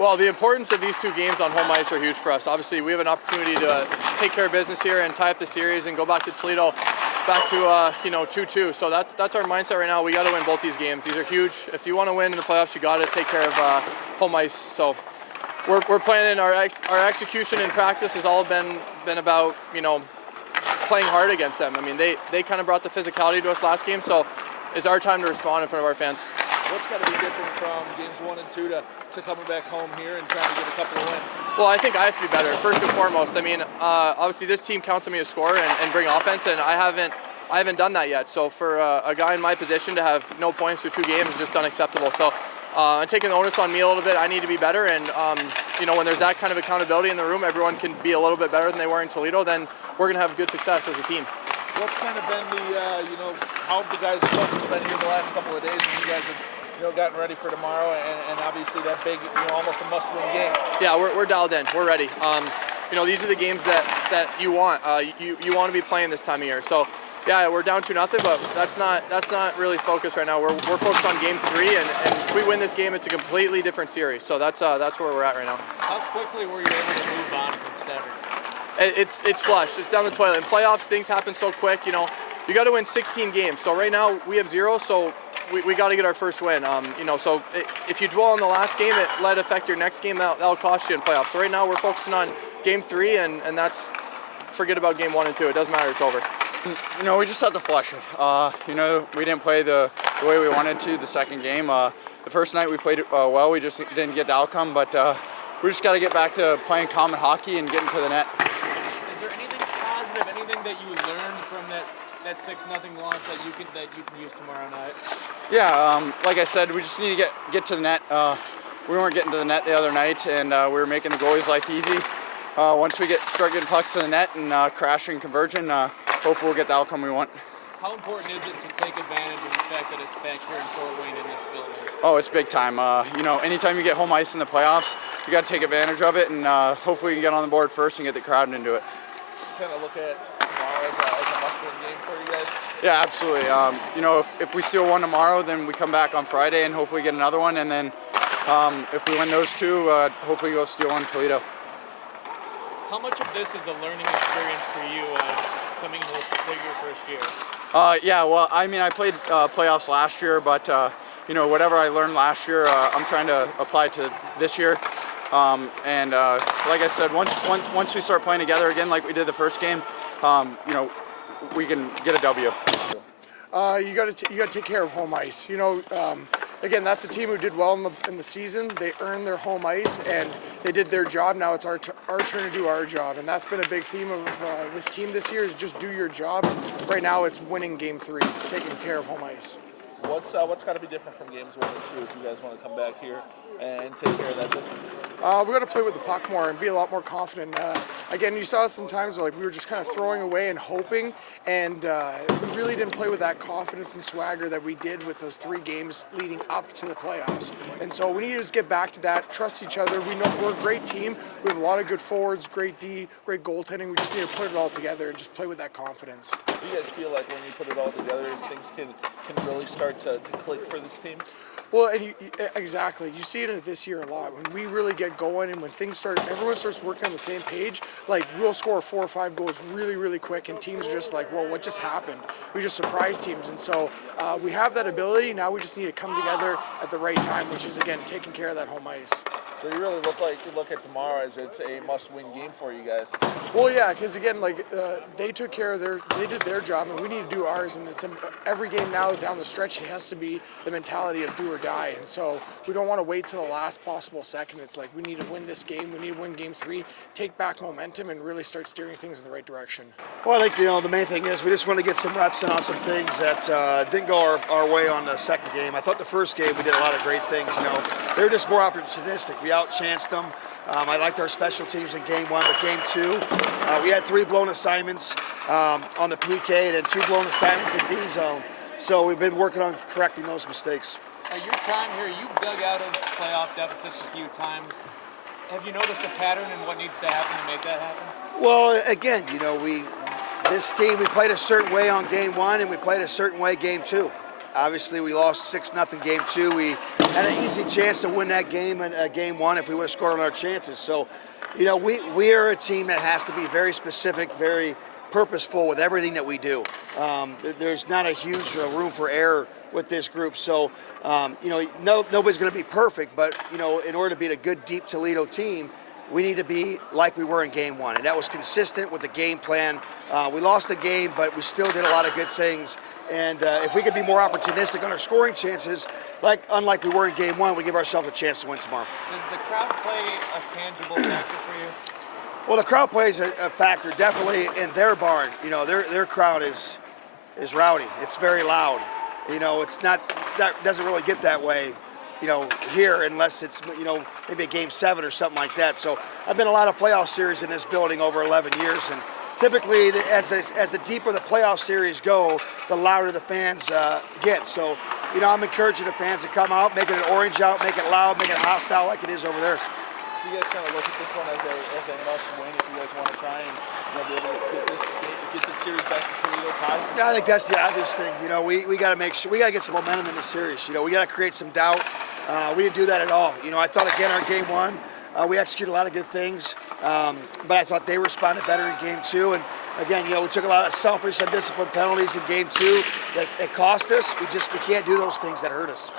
Well, the importance of these two games on home ice are huge for us. Obviously, we have an opportunity to take care of business here and tie up the series and go back to Toledo, back to 2-2. So that's our mindset right now. We got to win both these games. These are huge. If you want to win in the playoffs, you got to take care of home ice. So we're planning our execution in practice has all been about playing hard against them. I mean, they kind of brought the physicality to us last game, so it's our time to respond in front of our fans. What's got to be different from games 1 and 2 to coming back home here and trying to get a couple of wins? Well, I think I have to be better, first and foremost. I mean, obviously this team counts on me to score and bring offense, and I haven't done that yet. So for a guy in my position to have no points through 2 games is just unacceptable. So I'm taking the onus on me a little bit. I need to be better, and when there's that kind of accountability in the room, everyone can be a little bit better than they were in Toledo, then we're going to have good success as a team. What's kind of been how the guys have been here the last couple of days, and you guys have gotten ready for tomorrow, and obviously that big, almost a must-win game. Yeah, we're dialed in. We're ready. These are the games that you want. You want to be playing this time of year. So, yeah, we're down 2-0, but that's not really focused right now. We're focused on game 3, and if we win this game, it's a completely different series. So that's where we're at right now. How quickly were you able to move on from Saturday? It's flushed. It's down the toilet. In playoffs, things happen so quick. You got to win 16 games. So right now we have 0. So we got to get our first win. So if you dwell on the last game, it let affect your next game. That'll cost you in playoffs. So right now we're focusing on game 3, and that's forget about game 1 and 2. It doesn't matter. It's over. We just have to flush it. We didn't play the way we wanted to the second game. The first night we played well. We just didn't get the outcome, but we just got to get back to playing common hockey and getting to the net. Is there anything positive, anything that you learned from that 6-0 loss that you can use tomorrow night? Yeah, like I said, we just need to get to the net. We weren't getting to the net the other night, and we were making the goalies' life easy. Once we start getting pucks to the net and crashing, conversion, hopefully we'll get the outcome we want. How important is it to take advantage of the fact that it's back here in Fort Wayne in this building? Oh, it's big time. Anytime you get home ice in the playoffs, you got to take advantage of it, and hopefully we can get on the board first and get the crowd into it. Kind of look at tomorrow as a must-win game for you guys? Yeah, absolutely. If we steal one tomorrow, then we come back on Friday and hopefully get another one, and then if we win those 2, hopefully go steal one in Toledo. How much of this is a learning experience for you coming into your first year? I played playoffs last year, but whatever I learned last year, I'm trying to apply to this year. Like I said, once we start playing together again, like we did the first game, we can get a W. You got to take care of home ice. Again, that's a team who did well in the season. They earned their home ice and they did their job. Now it's our turn to do our job, and that's been a big theme of this team this year is just do your job. Right now, it's winning game 3, taking care of home ice. What's got to be different from games 1 and 2 if you guys want to come back here and take care of that business? We got to play with the puck more and be a lot more confident. Again, you saw sometimes we were just kind of throwing away and hoping, and we really didn't play with that confidence and swagger that we did with those 3 games leading up to the playoffs. And so we need to just get back to that, trust each other. We know we're a great team. We have a lot of good forwards, great D, great goaltending. We just need to put it all together and just play with that confidence. Do you guys feel like when you put it all together, things can really start to click for this team? Well, and exactly. You see it this year a lot. When we really get going and when everyone starts working on the same page, we'll score 4 or 5 goals really, really quick, and teams are just like, well, what just happened? We just surprised teams. And so we have that ability. Now we just need to come together at the right time, which is, again, taking care of that home ice. So you really look at tomorrow as it's a must-win game for you guys. Well, yeah, because again, they took care of they did their job, and we need to do ours. And it's every game now down the stretch, it has to be the mentality of do or die. And so we don't want to wait till the last possible second. It's like we need to win this game. We need to win game 3, take back momentum, and really start steering things in the right direction. Well, I think the main thing is we just want to get some reps in on some things that didn't go our way on the second game. I thought the first game we did a lot of great things. They were just more opportunistic. We outchanced them. I liked our special teams in game 1, but game 2, we had 3 blown assignments on the PK and then 2 blown assignments in D zone. So we've been working on correcting those mistakes. At your time here, you've dug out of playoff deficits a few times. Have you noticed a pattern in what needs to happen to make that happen? Well, again, this team, we played a certain way on game 1 and we played a certain way game 2. Obviously, we lost 6-0 game 2. We had an easy chance to win that game in game 1 if we would have scored on our chances. So, you know, we are a team that has to be very specific, very purposeful with everything that we do. There's not a huge room for error with this group. So, you know, nobody's going to be perfect, but, you know, in order to beat a good, deep Toledo team, we need to be like we were in game 1, and that was consistent with the game plan. We lost the game, but we still did a lot of good things. And if we could be more opportunistic on our scoring chances, unlike we were in game 1, we give ourselves a chance to win tomorrow. Does the crowd play a tangible factor for you? Well, the crowd plays a factor definitely in their barn. You know, their crowd is rowdy. It's very loud. You know, it's not doesn't really get that way, you know, here unless it's, you know, maybe a game 7 or something like that. So I've been a lot of playoff series in this building over 11 years, and typically as the deeper the playoff series go, the louder the fans get. So, you know, I'm encouraging the fans to come out, make it an orange out, make it loud, make it hostile like it is over there. Do you guys kind of look at this one as a must-win if you guys want to try and, you know, be able to get this series back to Toledo tied? Yeah, I think that's the obvious thing. You know, we got to make sure, we got to get some momentum in the series. You know, we got to create some doubt. We didn't do that at all. You know, I thought again our game 1, we executed a lot of good things, but I thought they responded better in game 2. And again, you know, we took a lot of selfish, undisciplined penalties in game 2 that cost us. We can't do those things that hurt us.